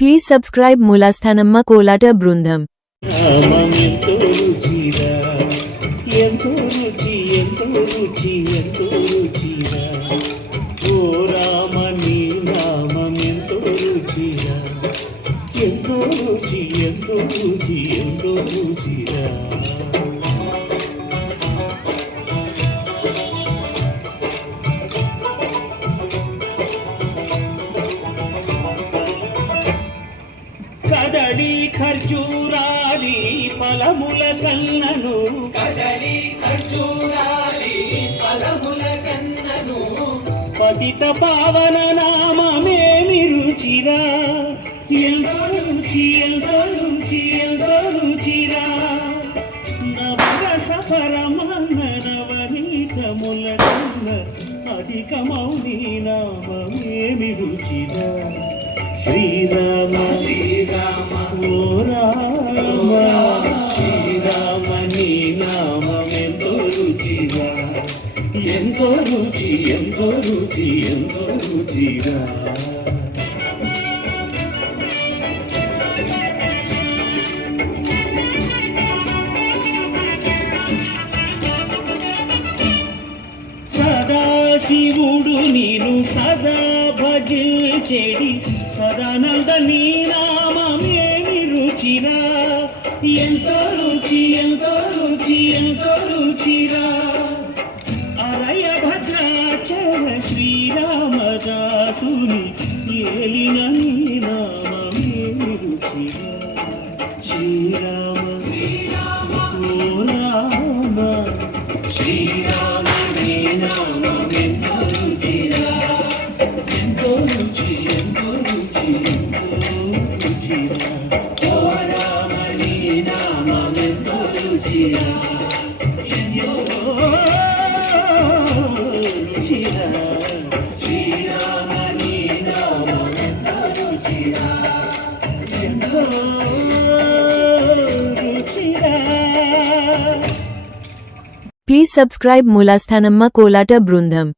Please subscribe Mulasthanamma Kolata Brundam. నామమెంతో రుచిరా ఎంతో రుచి ఎంతో రుచి ఎంతో రుచిరా ఓ రామ నీ నామమెంతో రుచిరా ఎంతో రుచి ఎంతో రుచి ఎంతో రుచిరా కదలి ఖర్జూరాలి ఫలముల కన్నను కదలి ఖర్జూరాలి ఫలముల కన్నను పతిత పావన నామమేమి రుచిరా ఎంతో రుచి ఎంతో రుచి ఎంతో రుచిరా నవరస పరమాన్న నవనీతముల కన్న అధికమౌని నామమేమి రుచిరా శ్రీరామ శ్రీరామ ఓ రామ శ్రీరామ నీ నామమెంతో రుచిరా ఎంతో రుచి ఎంతో రుచి ఎంతో రుచిరా సదాశివుడు నీను సదా భజించెడి సదానంద నీ నామమేమి రుచిరా ఎంతో రుచి ఎంతో రుచి ఎంతో రుచిరా అరయ భద్రాచల శ్రీరామదాసుని ఏలిన నీ నామమేమి రుచిరా శ్రీరామ ఓ రామ శ్రీరామ నీ నామమెంతో రుచిరా ఎంతో రుచి ఎంతో రుచి ఎంతో రుచిరా ఓ రామ నీ నామమెంతో రుచిరా ఎంతో రుచిరా శ్రీరామ నీ నామమెంతో రుచిరా ఎంతో రుచిరా. Please subscribe Mulasthanamma Kolata Brundam.